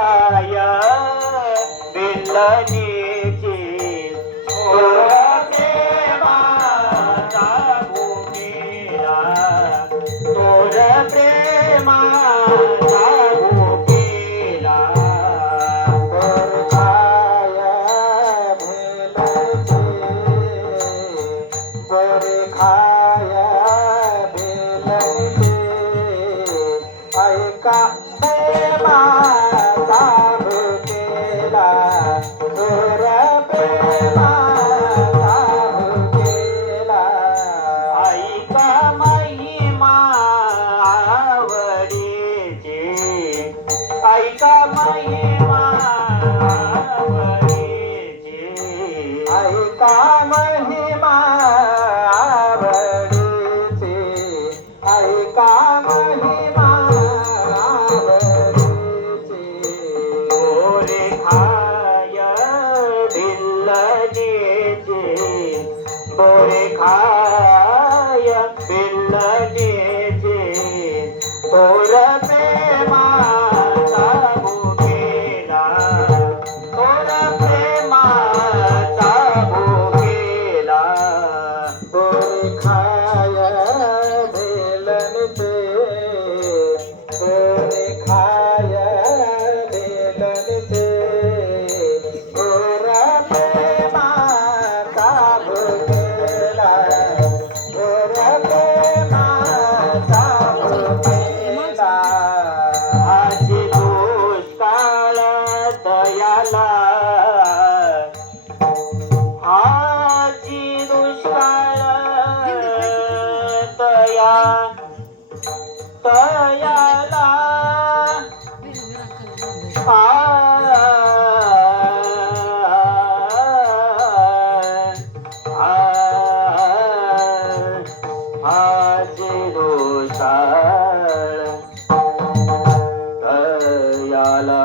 आया बिल्लनीची ओरते माता भूमीला तोर प्रेमाचा भूमीला खाया भेलचे गोरे खाया भेलचे ऐका प्रेमाचा भुकेला गोर प्रेमाचा भुकेला ऐका महिमा आवडीची ऐका महिमा आवडीची ऐका महिमा आवडीची ऐका महिमा आवडीची गोरे खाय बिल्लनीची गोरे खाय बिल्लनीची तोर प्रेमाचा भुकेला तोर प्रेमाचा भुकेला गोरे खाया भेलनचे गोरे खाया भेलनचे गोरा प्रेमाचा भुकेला गोरा प्रेमाचा भुकेला आजी दुष्काळ दयाला आजी दुष्काळ दया दयाला आजी दुष्काळ दयाला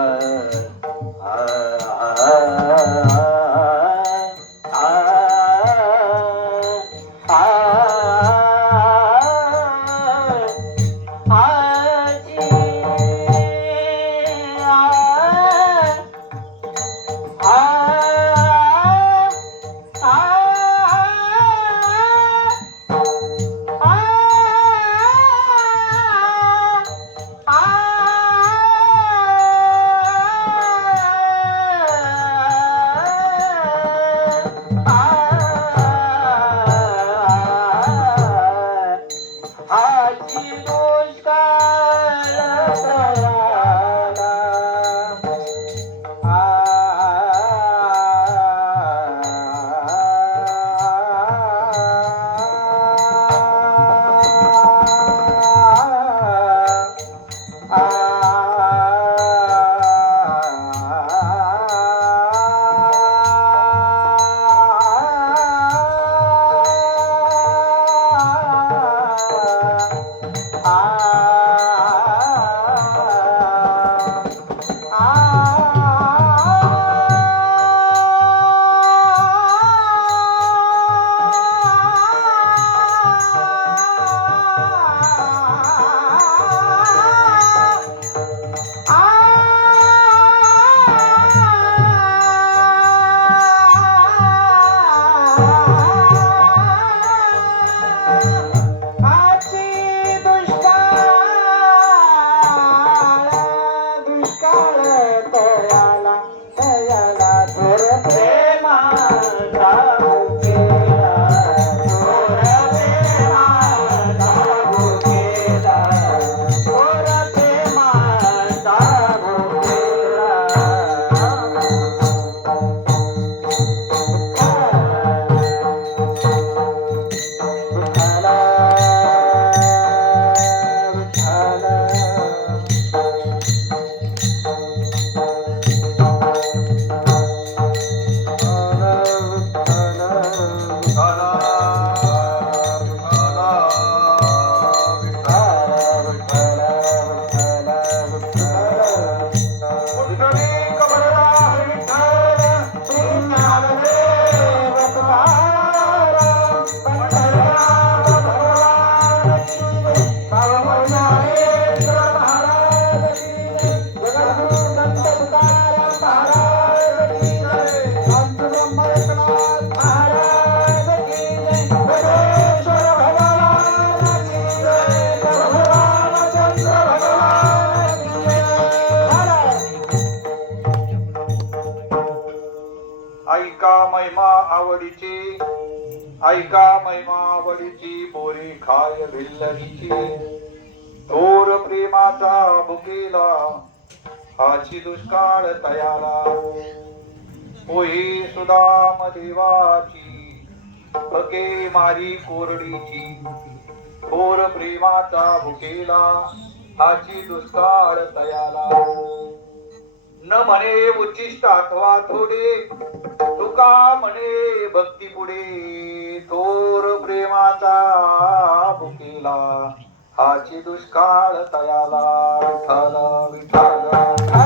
महिमा आवडीची, ऐका महिमा आवडीची, बोरी खाय भिल्लरीची. थोर प्रेमाचा भुकेला, हाची दुष्काळ तयाला. पोही सुदाम देवाची, भके मारी कोरडीची. थोर प्रेमाचा भुकेला, हाची दुष्काळ तयाला. न म्हणे उच्चिष्ट अथवा थोडे, तुका म्हणे भक्ती पुढे. थोर प्रेमाचा भुकेला, हाची दुष्काळ तयाला. विठ्ठल विठ्ठल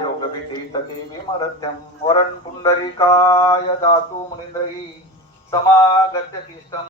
योग विधीत देवी मरत्यम वरण पुंडरीकाय दातु मुनींद्रही समागत्य तिष्ठम.